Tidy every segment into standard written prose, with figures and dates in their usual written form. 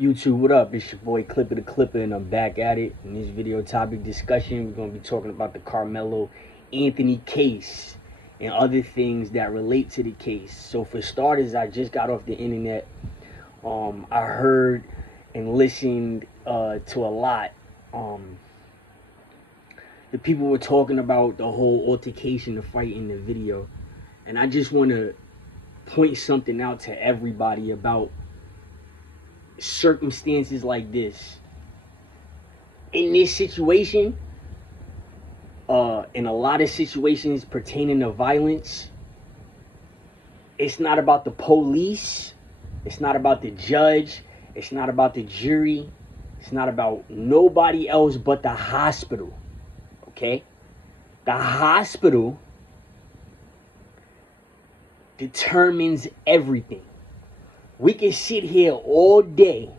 YouTube, what up? It's your boy Clipper the Clipper, and I'm back at it. In this video topic discussion, we're going to be talking about the Carmelo Anthony case and other things that relate to the case. So, for starters, I just got off the internet. I heard and listened to a lot. The people were talking about the whole altercation, the fight in the video, and I just want to point something out to everybody about circumstances like this. In this situation, in a lot of situations pertaining to violence, it's not about the police, it's not about the judge, it's not about the jury, it's not about nobody else but the hospital. Okay? The hospital determines everything. We can sit here all day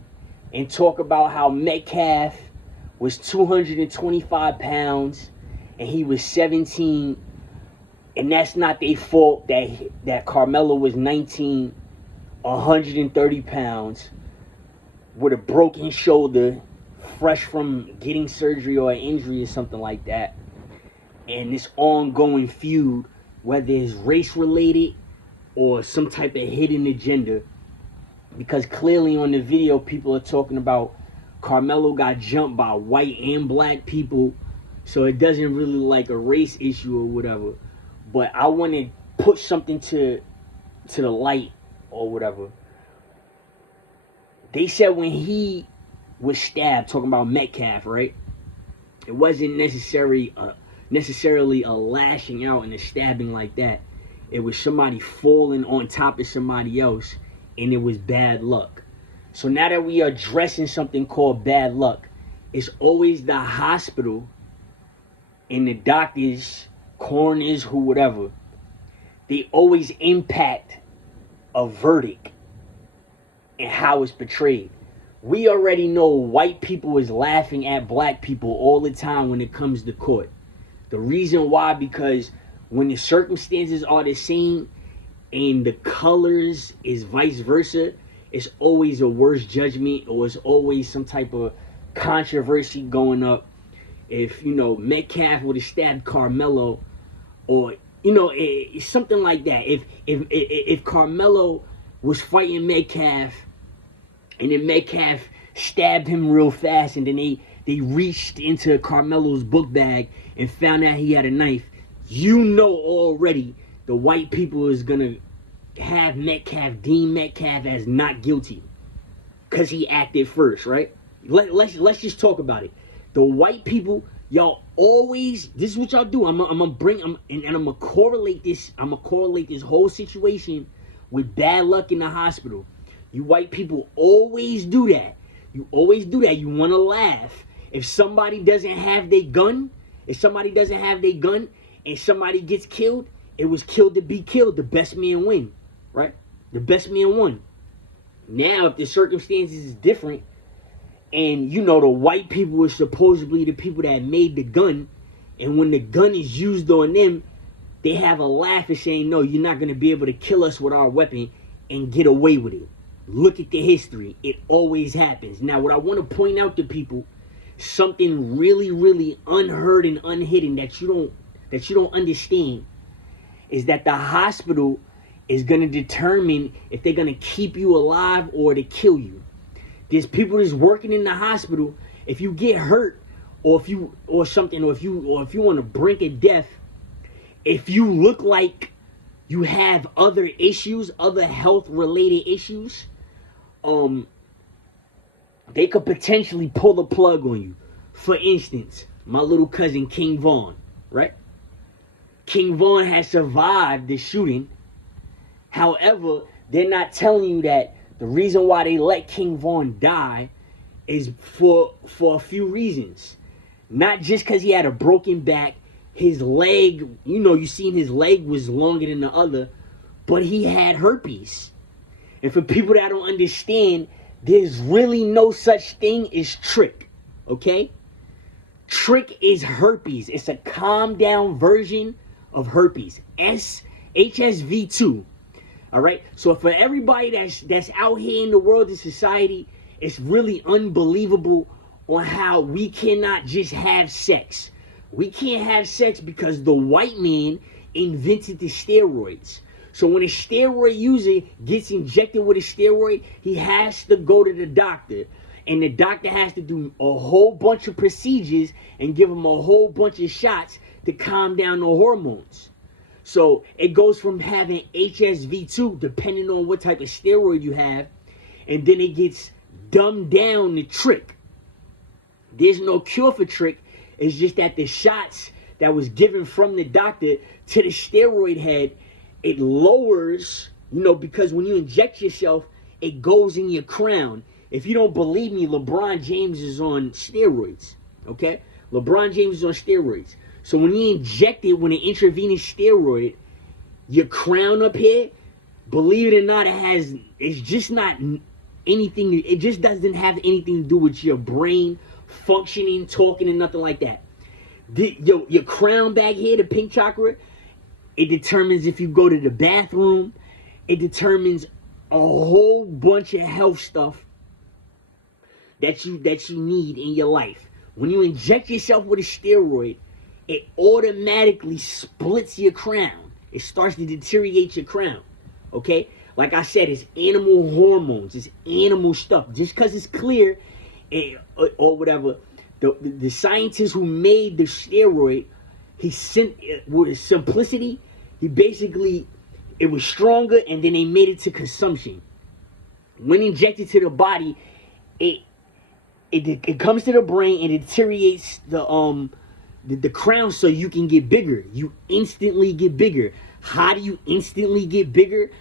and talk about how Metcalf was 225 pounds and he was 17, and that's not their fault that Carmelo was 19, 130 pounds with a broken shoulder, fresh from getting surgery or an injury or something like that, and this ongoing feud, whether it's race related or some type of hidden agenda. Because clearly on the video, people are talking about Carmelo got jumped by white and black people, so it doesn't really like a race issue or whatever. But I want to put something to the light or whatever. They said when he was stabbed, talking about Metcalf, right? It wasn't necessarily a lashing out and a stabbing like that. It was somebody falling on top of somebody else, and it was bad luck. So now that we are addressing something called bad luck, it's always the hospital and the doctors, coroners, who whatever, they always impact a verdict and how it's portrayed. We already know white people is laughing at black people all the time when it comes to court. The reason why, because when the circumstances are the same and the colors is vice versa, it's always a worse judgment, or it's always some type of controversy going up. If, Metcalf would have stabbed Carmelo, or, something like that. If Carmelo was fighting Metcalf, and then Metcalf stabbed him real fast, and then they reached into Carmelo's book bag and found out he had a knife, already the white people is gonna have deem Metcalf as not guilty because he acted first, right? Let's just talk about it. The white people, y'all always, this is what y'all do. I'm gonna correlate this. I'm gonna correlate this whole situation with bad luck in the hospital. You white people always do that. You always do that. You want to laugh. If somebody doesn't have their gun, and somebody gets killed, it was killed to be killed. The best man win, right? The best man won. Now, if the circumstances is different, and the white people were supposedly the people that made the gun, and when the gun is used on them, they have a laugh and saying, no, you're not going to be able to kill us with our weapon and get away with it. Look at the history. It always happens. Now, what I want to point out to people, something really, really unheard and unhidden that you don't understand, is that the hospital is going to determine if they're going to keep you alive or to kill you. There's people that's working in the hospital. If you get hurt, or if you on the brink of death, if you look like you have other issues, other health related issues, they could potentially pull the plug on you. For instance, my little cousin King Von, right? King Von has survived the shooting. However, they're not telling you that the reason why they let King Von die is for a few reasons. Not just because he had a broken back, his leg, you seen his leg was longer than the other, but he had herpes. And for people that don't understand, there's really no such thing as trick, okay? Trick is herpes. It's a calmed down version of herpes. HSV2. All right. So for everybody that's out here in the world in society it's really unbelievable on how we cannot just have sex. We can't have sex because the white man invented the steroids. So when a steroid user gets injected with a steroid, he has to go to the doctor. And the doctor has to do a whole bunch of procedures and give him a whole bunch of shots to calm down the hormones. So it goes from having HSV2, depending on what type of steroid you have, and then it gets dumbed down to trick. There's no cure for trick. It's just that the shots that was given from the doctor to the steroid head, it lowers, because when you inject yourself, it goes in your crown. If you don't believe me, LeBron James is on steroids, okay? LeBron James is on steroids. So when you inject it with an intravenous steroid, your crown up here, believe it or not, it's just not anything, it just doesn't have anything to do with your brain functioning, talking, and nothing like that. Your crown back here, the pink chakra, it determines if you go to the bathroom. It determines a whole bunch of health stuff that you need in your life. When you inject yourself with a steroid, it automatically splits your crown. It starts to deteriorate your crown. Okay? Like I said, it's animal hormones. It's animal stuff. Just because it's clear or whatever, the scientist who made the steroid, he sent with simplicity, it was stronger, and then they made it to consumption. When injected to the body, it comes to the brain and it deteriorates the crown so you can get bigger. You instantly get bigger. How do you instantly get bigger?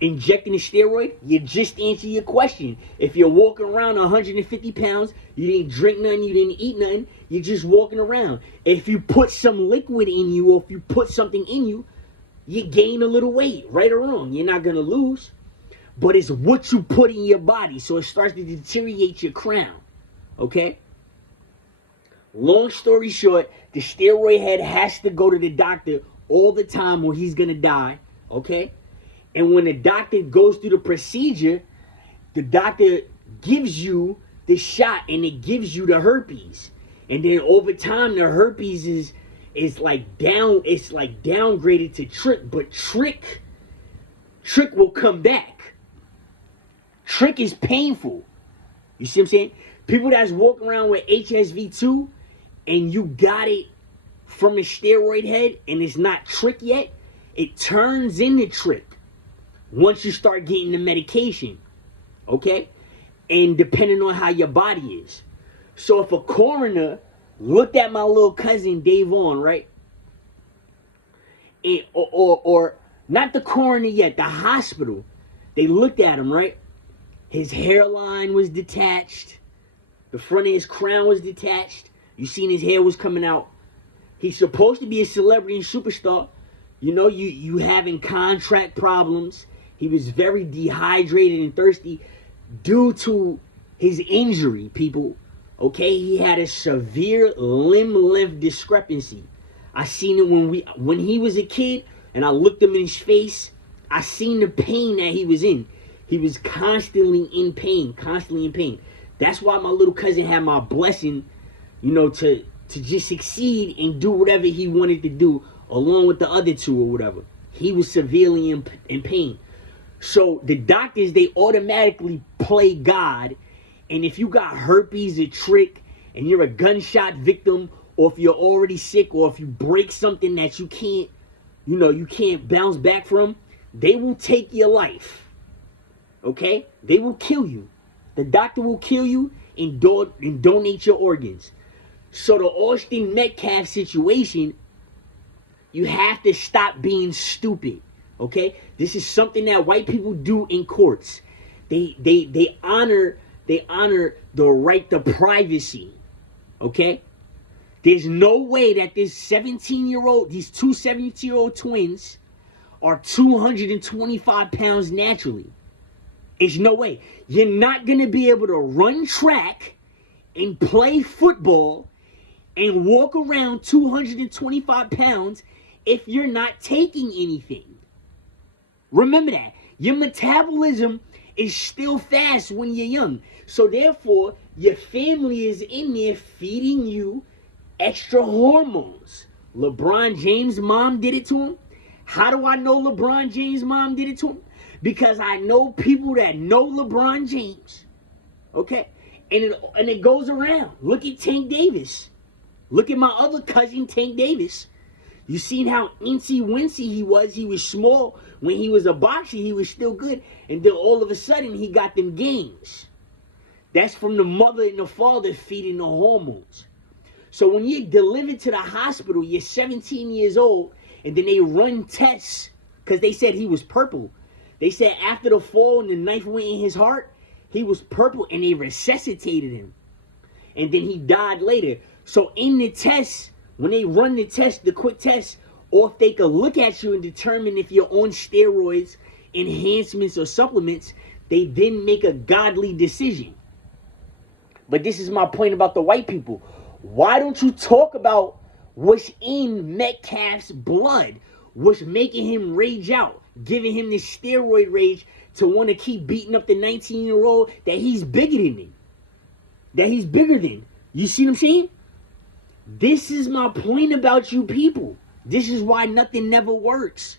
Injecting a steroid? You just answer your question. If you're walking around 150 pounds, you didn't drink nothing, you didn't eat nothing, you're just walking around. If you put some liquid in you, or if you put something in you, you gain a little weight, right or wrong. You're not going to lose. But it's what you put in your body, so it starts to deteriorate your crown. Okay? Long story short, the steroid head has to go to the doctor all the time or he's going to die. Okay? And when the doctor goes through the procedure, the doctor gives you the shot and it gives you the herpes. And then over time, the herpes is like downgraded to trick, but trick will come back. Trick is painful. You see what I'm saying? People that's walking around with HSV2 and you got it from a steroid head and it's not trick yet, it turns into trick once you start getting the medication, okay? And depending on how your body is. So if a coroner looked at my little cousin Davon, right? And, or not the coroner yet, the hospital, they looked at him, right? His hairline was detached. The front of his crown was detached. You seen his hair was coming out. He's supposed to be a celebrity and superstar. You having contract problems. He was very dehydrated and thirsty due to his injury, people. Okay, he had a severe limb length discrepancy. I seen it when he was a kid, and I looked him in his face. I seen the pain that he was in. He was constantly in pain. That's why my little cousin had my blessing, to just succeed and do whatever he wanted to do, along with the other two or whatever. He was severely in pain. So the doctors, they automatically play God. And if you got herpes, a trick, and you're a gunshot victim, or if you're already sick, or if you break something that you can't bounce back from, they will take your life. Okay? They will kill you. The doctor will kill you and donate your organs. So the Austin Metcalf situation, you have to stop being stupid. Okay? This is something that white people do in courts. They honor the right to privacy. Okay? There's no way that these two 17-year-old twins are 225 pounds naturally. There's no way. You're not going to be able to run track and play football and walk around 225 pounds if you're not taking anything. Remember that. Your metabolism is still fast when you're young. So therefore, your family is in there feeding you extra hormones. LeBron James' mom did it to him. How do I know LeBron James' mom did it to him? Because I know people that know LeBron James. Okay? And it goes around. Look at Tank Davis. Look at my other cousin, Tank Davis. You seen how incy-wincy he was. He was small. When he was a boxer, he was still good. And then all of a sudden, he got them gains. That's from the mother and the father feeding the hormones. So when you're delivered to the hospital, you're 17 years old, and then they run tests, because they said he was purple. They said after the fall and the knife went in his heart, he was purple, and they resuscitated him. And then he died later. So in the test, when they run the test, the quick test, or if they could look at you and determine if you're on steroids, enhancements, or supplements, they then make a godly decision. But this is my point about the white people. Why don't you talk about what's in Metcalf's blood? What's making him rage out, giving him this steroid rage to want to keep beating up the 19-year-old that he's bigger than, that he's bigger than. You see what I'm saying? This is my point about you people. This is why nothing never works.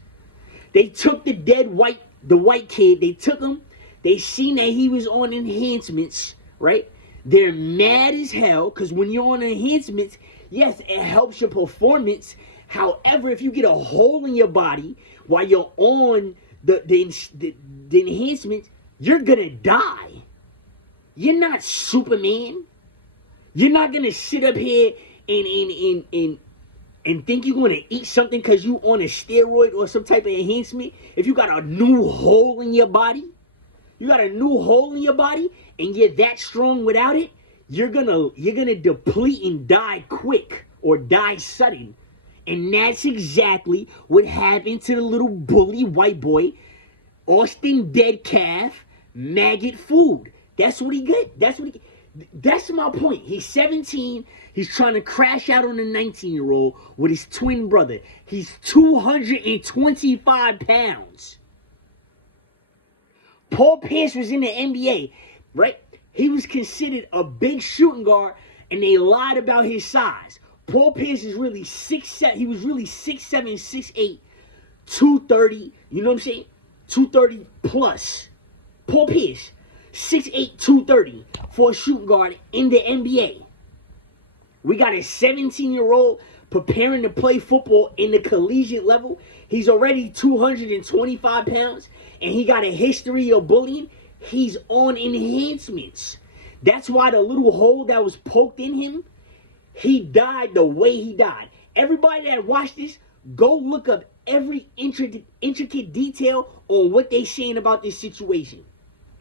They took the white kid, they took him, they seen that he was on enhancements, right? They're mad as hell, because when you're on enhancements, yes, it helps your performance. However, if you get a hole in your body while you're on the enhancements, you're gonna die. You're not Superman. You're not gonna sit up here and think you're gonna eat something because you on a steroid or some type of enhancement. If you got a new hole in your body, and you're that strong without it, you're gonna deplete and die quick or die sudden. And that's exactly what happened to the little bully white boy, Austin Dead Calf, Maggot Food. That's what he get. That's my point. He's 17. He's trying to crash out on a 19-year-old with his twin brother. He's 225 pounds. Paul Pierce was in the NBA, right? He was considered a big shooting guard, and they lied about his size. Paul Pierce is really 6'7". He was really 6'7", 6'8", 230. You know what I'm saying? 230 plus. Paul Pierce, 6'8", 230 for a shooting guard in the NBA. We got a 17-year-old preparing to play football in the collegiate level. He's already 225 pounds, and he got a history of bullying. He's on enhancements. That's why the little hole that was poked in him, he died the way he died. Everybody that watched this, go look up every intricate detail on what they saying about this situation,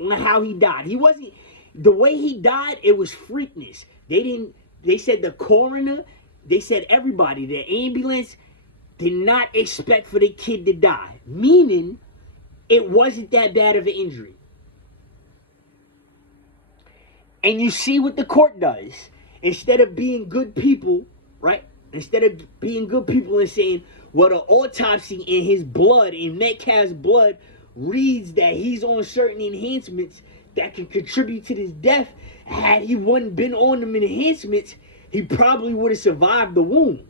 on how he died. He wasn't, the way he died, it was freakness. They said the coroner, they said everybody, the ambulance did not expect for the kid to die. Meaning, it wasn't that bad of an injury. And you see what the court does. Instead of being good people, right? Instead of being good people and saying, well, the autopsy in his blood, in Metcalf's blood, reads that he's on certain enhancements that can contribute to his death. Had he wouldn't been on them enhancements, he probably would have survived the wound.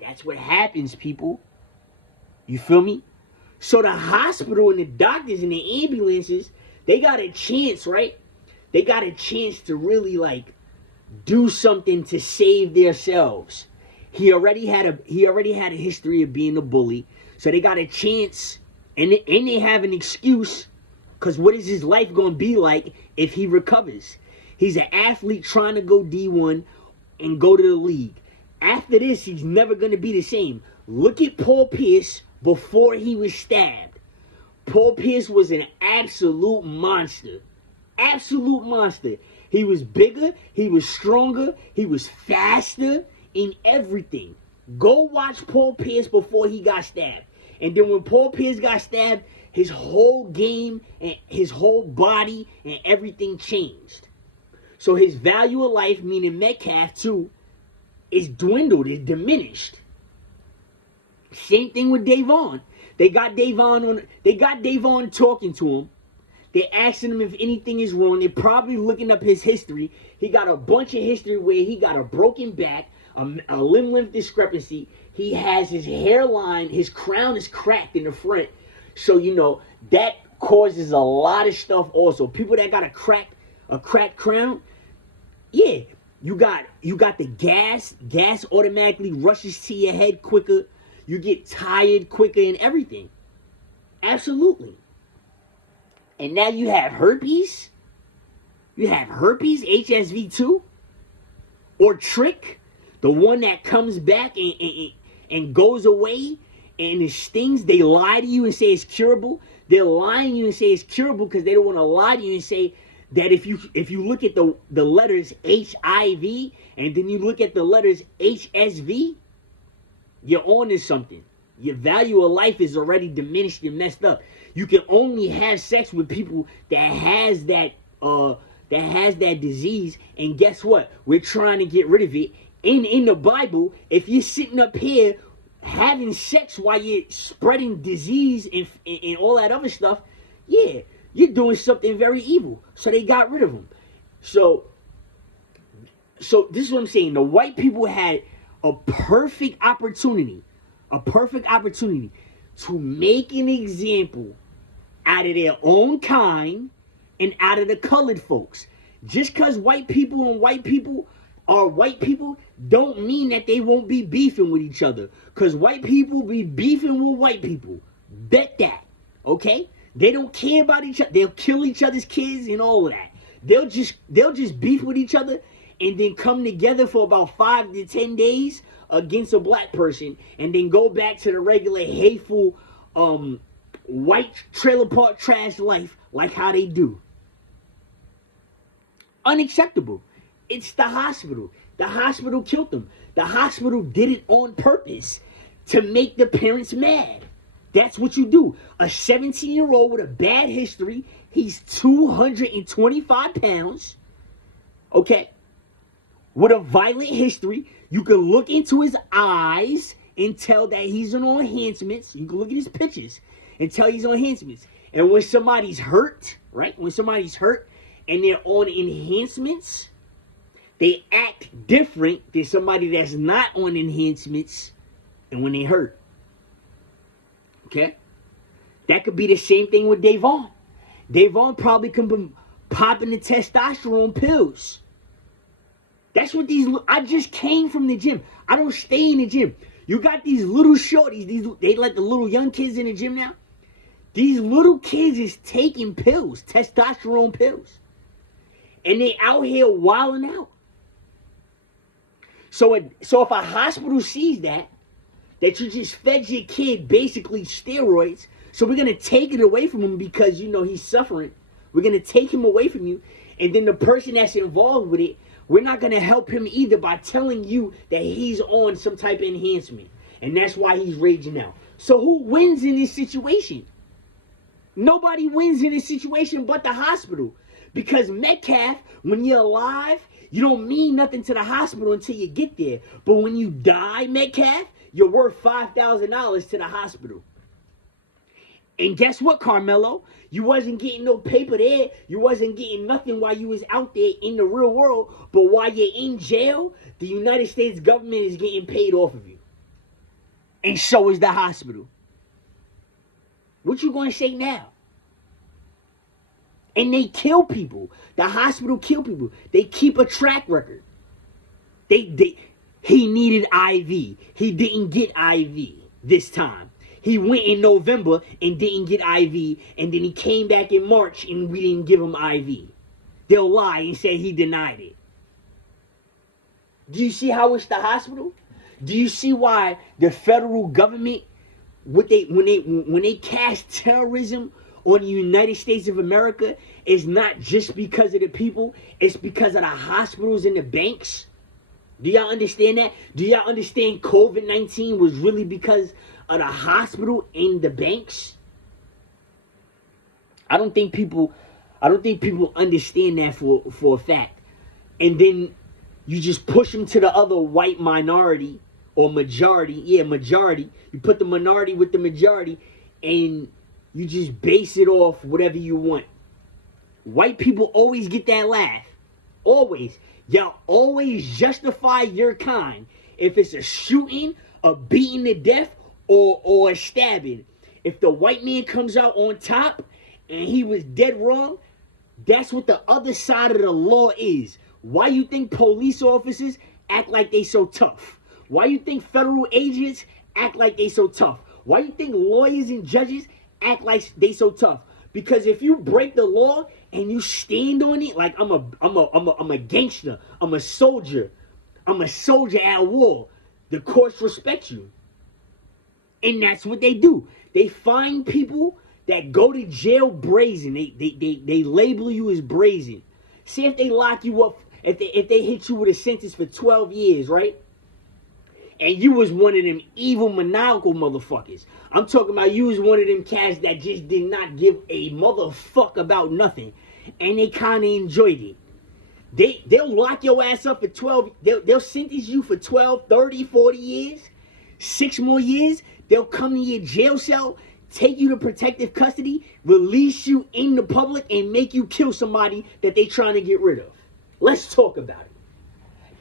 That's what happens, people. You feel me? So the hospital and the doctors and the ambulances, they got a chance, right? They got a chance to really, like, do something to save themselves. He already had a history of being a bully, so they got a chance, and they have an excuse, because what is his life going to be like if he recovers? He's an athlete trying to go D1 and go to the league. After this, he's never going to be the same. Look at Paul Pierce before he was stabbed. Paul Pierce was an absolute monster. Absolute monster. He was bigger, he was stronger, he was faster in everything. Go watch Paul Pierce before he got stabbed. And then when Paul Pierce got stabbed, his whole game and his whole body and everything changed. So his value of life, meaning Metcalf too, is dwindled, is diminished. Same thing with Davon. They got Davon talking to him. They're asking him if anything is wrong. They're probably looking up his history. He got a bunch of history where he got a broken back, a limb length discrepancy. He has his hairline, his crown is cracked in the front. So, that causes a lot of stuff also. People that got a cracked crown, yeah, you got the gas automatically rushes to your head quicker. You get tired quicker and everything. Absolutely. And now you have herpes. You have herpes, HSV2, or trick, the one that comes back and goes away and it stings. They lie to you and say it's curable. They're lying to you and say it's curable because they don't want to lie to you and say that if you look at the letters HIV and then you look at the letters HSV, you're on to something. Your value of life is already diminished and messed up. You can only have sex with people that has that disease, and guess what? We're trying to get rid of it. In the Bible, if you're sitting up here having sex while you're spreading disease and all that other stuff, yeah, you're doing something very evil. So they got rid of them. So this is what I'm saying. The white people had a perfect opportunity to make an example out of their own kind and out of the colored folks. Just because white people are white people don't mean that they won't be beefing with each other. Because white people be beefing with white people. Bet that. Okay? They don't care about each other. They'll kill each other's kids and all of that. They'll just beef with each other and then come together for about 5 to 10 days against a black person and then go back to the regular hateful white trailer park trash life like how they do. Unacceptable. It's the hospital. The hospital killed them. The hospital did it on purpose to make the parents mad. That's what you do. A 17-year-old with a bad history, he's 225 pounds, okay, with a violent history. You can look into his eyes and tell that he's on enhancements. You can look at his pictures and tell he's on enhancements. And when somebody's hurt, right? When somebody's hurt and they're on enhancements, they act different than somebody that's not on enhancements and when they hurt. Okay? That could be the same thing with Davon. Davon probably could be popping the testosterone pills. That's what I just came from the gym. I don't stay in the gym. You got these little shorties, they let the little young kids in the gym now. These little kids is taking pills, testosterone pills. And they out here wilding out. So if a hospital sees that you just fed your kid basically steroids, so we're going to take it away from him because, he's suffering. We're going to take him away from you. And then the person that's involved with it, we're not going to help him either by telling you that he's on some type of enhancement. And that's why he's raging out. So who wins in this situation? Nobody wins in this situation but the hospital. Because Metcalf, when you're alive, you don't mean nothing to the hospital until you get there. But when you die, Metcalf, you're worth $5,000 to the hospital. And guess what, Carmelo? You wasn't getting no paper there. You wasn't getting nothing while you was out there in the real world. But while you're in jail, the United States government is getting paid off of you. And so is the hospital. What you going to say now? And they kill people. The hospital kill people. They keep a track record. He needed IV. He didn't get IV this time. He went in November and didn't get IV, and then he came back in March and we didn't give him IV. They'll lie and say he denied it. Do you see how it's the hospital? Do you see why the federal government, when they cast terrorism on the United States of America, is not just because of the people, it's because of the hospitals and the banks? Do y'all understand that? Do y'all understand COVID-19 was really because of the hospital and the banks? I don't think people understand that for a fact. And then you just push them to the other white minority or majority. Yeah, majority. You put the minority with the majority and you just base it off whatever you want. White people always get that laugh. Always. Y'all always justify your kind. If it's a shooting, a beating to death, or a stabbing. If the white man comes out on top and he was dead wrong, that's what the other side of the law is. Why you think police officers act like they so tough? Why you think federal agents act like they so tough? Why you think lawyers and judges act like they so tough? Because if you break the law and you stand on it, like I'm a gangster, I'm a soldier at war, the courts respect you. And that's what they do. They find people that go to jail brazen. They label you as brazen. See if they lock you up, if they hit you with a sentence for 12 years, right? And you was one of them evil maniacal motherfuckers. I'm talking about you was one of them cats that just did not give a motherfuck about nothing. And they kind of enjoyed it. They'll lock your ass up for 12, they'll sentence you for 12, 30, 40 years. 6 more years, they'll come to your jail cell, take you to protective custody, release you in the public, and make you kill somebody that they trying to get rid of. Let's talk about it.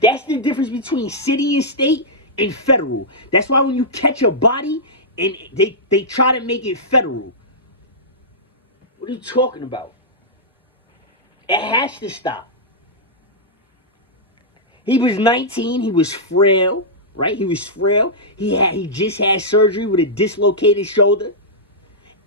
That's the difference between city and state and federal. That's why when you catch a body and they try to make it federal. What are you talking about? It has to stop. He was 19, he was frail, right? He was frail. He just had surgery with a dislocated shoulder.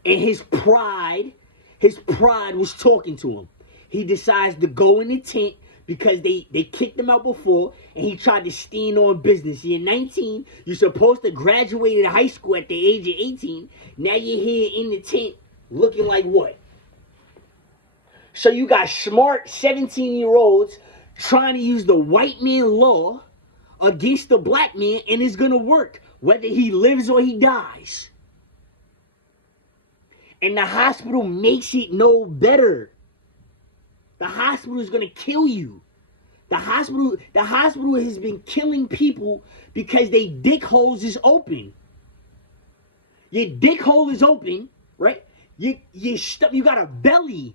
And his pride was talking to him. He decides to go in the tent because they kicked him out before, and he tried to stand on business. You're 19, you're supposed to graduate high school at the age of 18. Now you're here in the tent looking like what? So you got smart 17-year-olds trying to use the white man law against the black man, and it's going to work whether he lives or he dies. And the hospital makes it no better. The hospital is going to kill you. The hospital has been killing people because they dick holes is open. Your dick hole is open, right? You got a belly.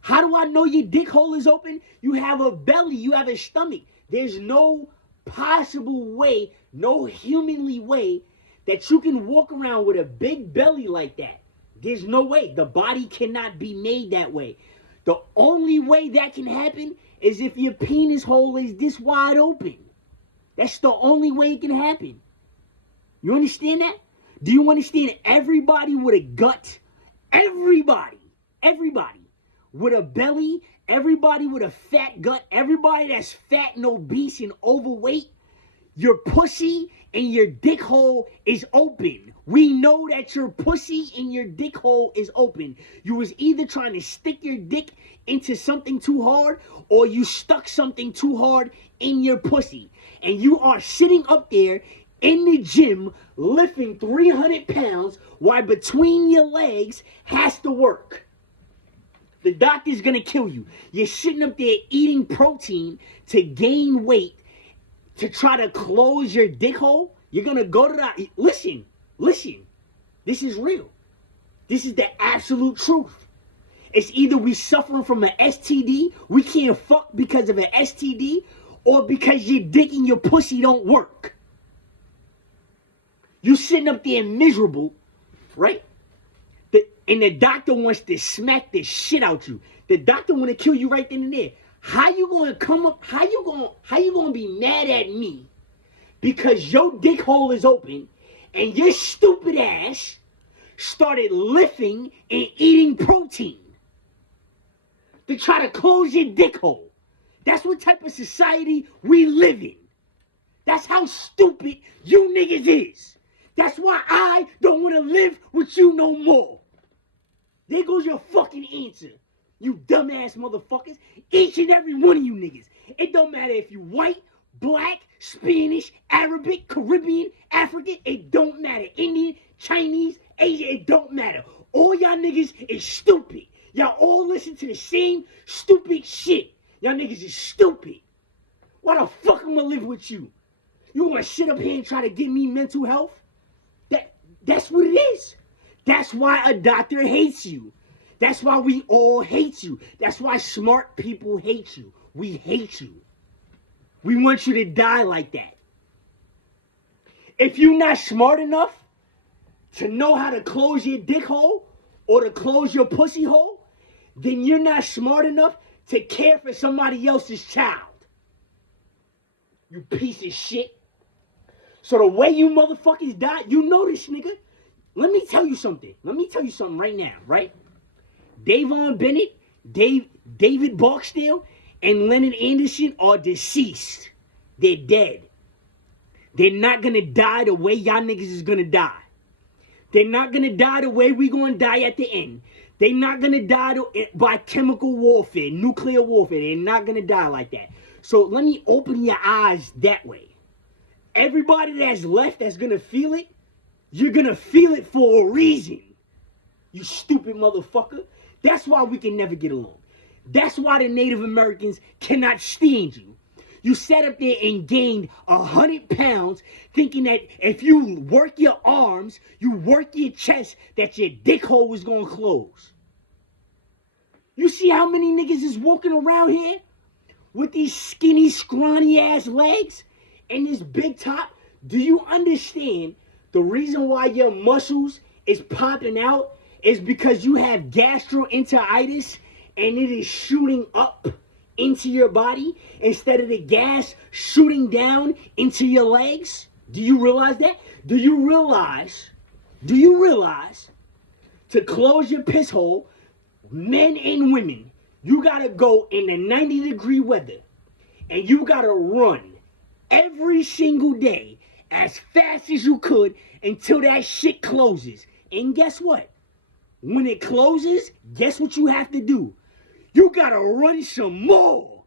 How do I know your dick hole is open? You have a belly, you have a stomach. There's no possible way, no humanly way that you can walk around with a big belly like that. There's no way. The body cannot be made that way. The only way that can happen is if your penis hole is this wide open. That's the only way it can happen. You understand that? Do you understand everybody with a gut? Everybody with a belly, everybody with a fat gut, everybody that's fat and obese and overweight, your pussy and your dick hole is open. We know that your pussy and your dick hole is open. You was either trying to stick your dick into something too hard, or you stuck something too hard in your pussy. And you are sitting up there in the gym lifting 300 pounds while between your legs has to work. The doctor's gonna kill you. You're sitting up there eating protein to gain weight, to try to close your dick hole. You're gonna go to the... Listen. This is real. This is the absolute truth. It's either we suffering from an STD, we can't fuck because of an STD, or because your dick and your pussy don't work. You sitting up there miserable, right? And the doctor wants to smack the shit out you. The doctor want to kill you right then and there. How you gonna come up? How you gonna be mad at me because your dick hole is open and your stupid ass started lifting and eating protein to try to close your dick hole? That's what type of society we live in. That's how stupid you niggas is. That's why I don't want to live with you no more. There goes your fucking answer, you dumbass motherfuckers. Each and every one of you niggas. It don't matter if you white, black, Spanish, Arabic, Caribbean, African. It don't matter. Indian, Chinese, Asian. It don't matter. All y'all niggas is stupid. Y'all all listen to the same stupid shit. Y'all niggas is stupid. Why the fuck am I live with you? You wanna sit up here and try to give me mental health? That's what it is. That's why a doctor hates you. That's why we all hate you. That's why smart people hate you. We hate you. We want you to die like that. If you're not smart enough to know how to close your dick hole or to close your pussy hole, then you're not smart enough to care for somebody else's child. You piece of shit. So the way you motherfuckers die, you know this, nigga. Let me tell you something. Let me tell you something right now, right? Davon Bennett, David Barksdale, and Leonard Anderson are deceased. They're dead. They're not gonna die the way y'all niggas is gonna die. They're not gonna die the way we gonna die at the end. They're not gonna die by chemical warfare, nuclear warfare. They're not gonna die like that. So let me open your eyes that way. Everybody that's left that's gonna feel it, you're gonna feel it for a reason. You stupid motherfucker. That's why we can never get along. That's why the Native Americans cannot stand you. You sat up there and gained 100 pounds thinking that if you work your arms, you work your chest, that your dick hole was going to close. You see how many niggas is walking around here with these skinny, scrawny ass legs and this big top? Do you understand the reason why your muscles is popping out is because you have gastroenteritis and it is shooting up into your body instead of the gas shooting down into your legs? Do you realize that? Do you realize to close your piss hole, men and women, you gotta go in the 90-degree weather and you gotta run every single day as fast as you could until that shit closes. And guess what? When it closes, guess what you have to do? You gotta run some more.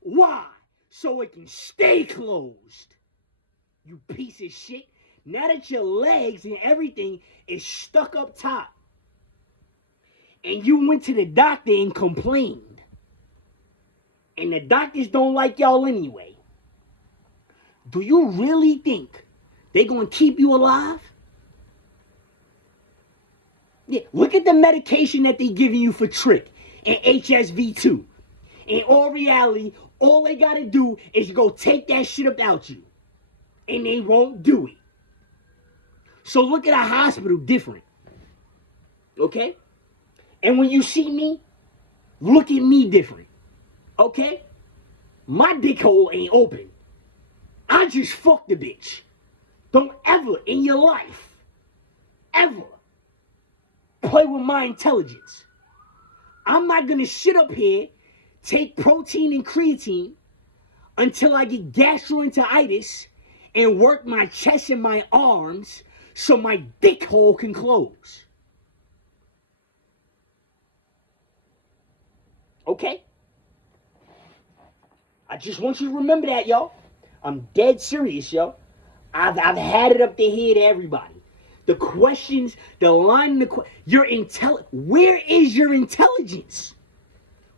Why? So it can stay closed. You piece of shit. Now that your legs and everything is stuck up top, and you went to the doctor and complained, and the doctors don't like y'all anyway, do you really think they're gonna keep you alive? Yeah, look at the medication that they're giving you for Trick and HSV2. In all reality, all they gotta do is go take that shit about you. And they won't do it. So look at a hospital different. Okay? And when you see me, look at me different. Okay? My dick hole ain't open. I just fucked the bitch. Don't ever in your life, ever, play with my intelligence. I'm not gonna sit up here, take protein and creatine until I get gastroenteritis and work my chest and my arms so my dick hole can close. Okay? I just want you to remember that, y'all. I'm dead serious, yo. I've had it up to here to everybody. The questions, the line, where is your intelligence?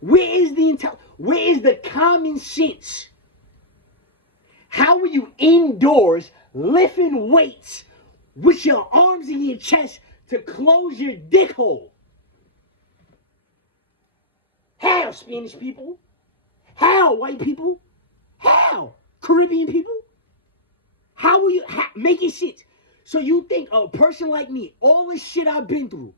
Where is the common sense? How are you indoors lifting weights with your arms in your chest to close your dick hole? How, Spanish people? How, white people? How, Caribbean people? How are you making sense? So you think a person like me, all this shit I've been through,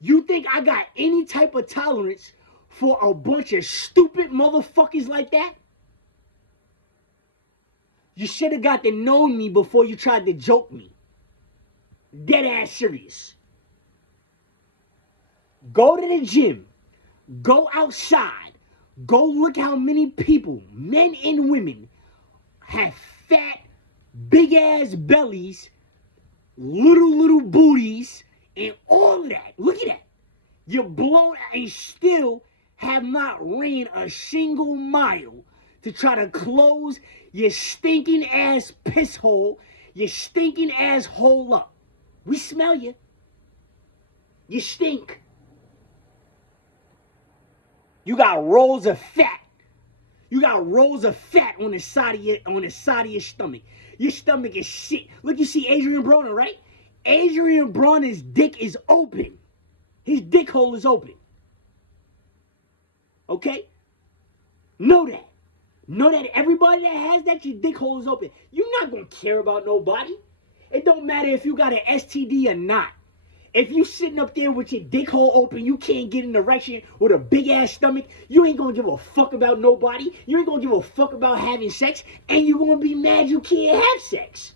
you think I got any type of tolerance for a bunch of stupid motherfuckers like that? You should have got to know me before you tried to joke me. Dead ass serious. Go to the gym. Go outside. Go look how many people, men and women, have fat, big ass bellies, little booties, and all of that. Look at that. You're blown out and still have not ran a single mile to try to close your stinking ass piss hole, your stinking ass hole up. We smell you. You stink. You got rolls of fat. You got rolls of fat on the side of your stomach. Your stomach is shit. Look, you see Adrian Broner, right? Adrian Broner's dick is open. His dick hole is open. Okay? Know that. Know that everybody that has that, your dick hole is open. You're not going to care about nobody. It don't matter if you got an STD or not. If you sitting up there with your dick hole open, you can't get an erection with a big ass stomach, you ain't gonna give a fuck about nobody. You ain't gonna give a fuck about having sex, and you gonna be mad you can't have sex.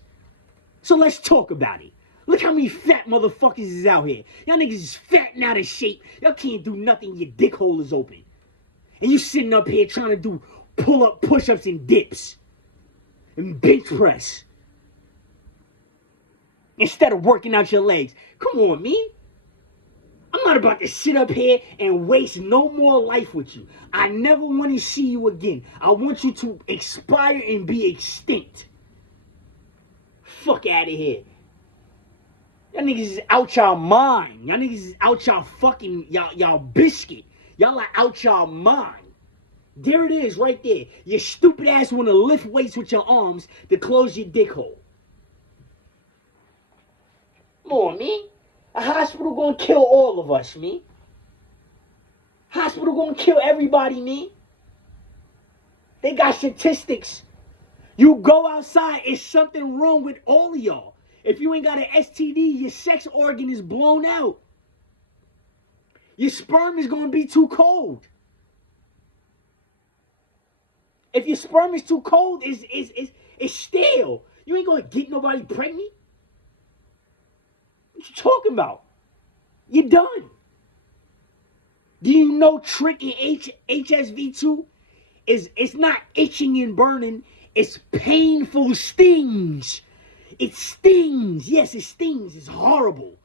So let's talk about it. Look how many fat motherfuckers is out here. Y'all niggas is fat and out of shape. Y'all can't do nothing, your dick hole is open. And you sitting up here trying to do pull-up, push-ups, and dips. And bench press. Instead of working out your legs. Come on, me. I'm not about to sit up here and waste no more life with you. I never want to see you again. I want you to expire and be extinct. Fuck out of here. Y'all niggas is out y'all mind. Y'all niggas is out y'all fucking, y'all biscuit. Y'all are out y'all mind. There it is right there. Your stupid ass want to lift weights with your arms to close your dick hole. Come on, man. A hospital gonna kill all of us, man. Hospital gonna kill everybody, man. They got statistics. You go outside, it's something wrong with all of y'all. If you ain't got an STD, your sex organ is blown out. Your sperm is gonna be too cold. If your sperm is too cold, it's stale. You ain't gonna get nobody pregnant. What you talking about? You're done. Do you know trick in HSV2 it's not itching and burning, it's painful stings. It stings. Yes, it stings. It's horrible.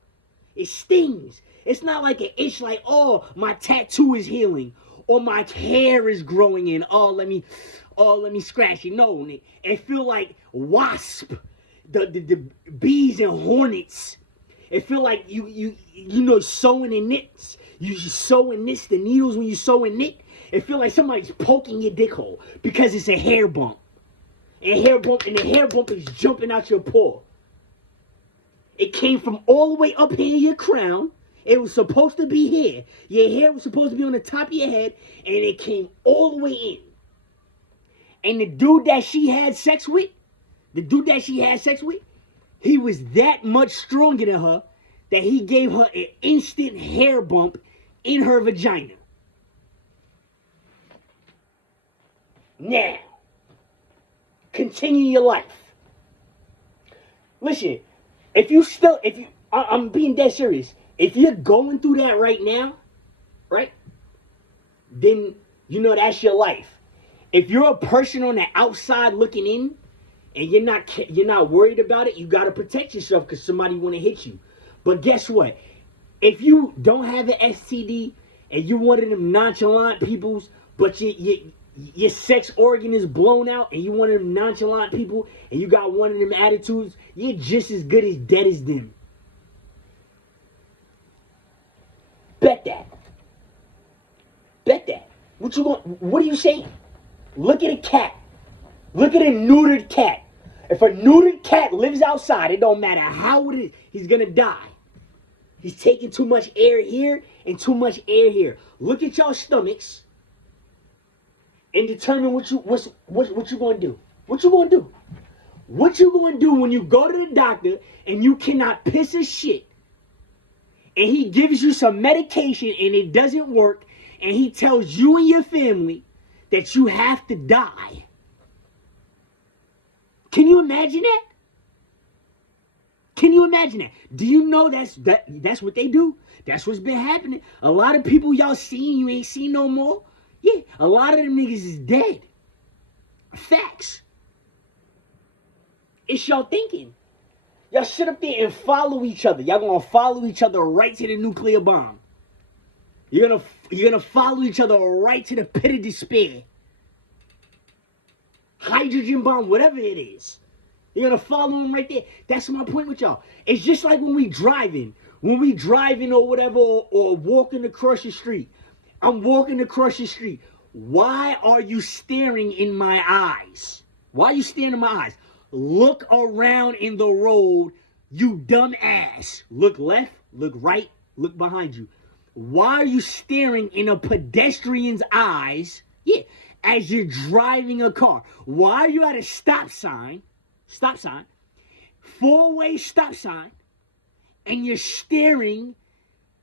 It stings. It's not like an itch like, oh, my tattoo is healing or my hair is growing in. Oh, let me scratch it. No, it feel like wasp, the bees and hornets. It feel like you know sewing in knits. You sew in knits, the needles when you sew in knit. It feel like somebody's poking your dick hole because it's a hair bump. And the hair bump is jumping out your paw. It came from all the way up here in your crown. It was supposed to be here. Your hair was supposed to be on the top of your head, and it came all the way in. And the dude that she had sex with, he was that much stronger than her that he gave her an instant hair bump in her vagina. Now, continue your life. Listen, I'm being dead serious. If you're going through that right now, right, then you know that's your life. If you're a person on the outside looking in, and you're not worried about it, you gotta protect yourself because somebody want to hit you. But guess what? If you don't have an STD and you're one of them nonchalant peoples, but your sex organ is blown out and you one of them nonchalant people and you got one of them attitudes, you're just as good as dead as them. Bet that. What are you saying? Look at a cat. Look at a neutered cat. If a neutered cat lives outside, it don't matter how it is, he's gonna die. He's taking too much air here and too much air here. Look at y'all stomachs and determine what you gonna do. What you gonna do? What you gonna do when you go to the doctor and you cannot piss a shit, and he gives you some medication and it doesn't work, and he tells you and your family that you have to die? Can you imagine that? Can you imagine that? Do you know that's what they do? That's what's been happening. A lot of people y'all seen, you ain't seen no more. Yeah, a lot of them niggas is dead. Facts. It's y'all thinking. Y'all sit up there and follow each other. Y'all gonna follow each other right to the nuclear bomb. You're gonna follow each other right to the pit of despair. Hydrogen bomb, whatever it is. You're gonna follow them right there. That's my point with y'all. It's just like when we driving or whatever, or walking across the street. I'm walking across the street. Why are you staring in my eyes? Why are you staring in my eyes? Look around in the road, you dumb ass. Look left, look right, look behind you. Why are you staring in a pedestrian's eyes? Yeah, as you're driving a car. Why are you at a stop sign, four-way stop sign, and you're staring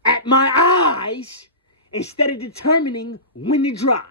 at my eyes instead of determining when to drive?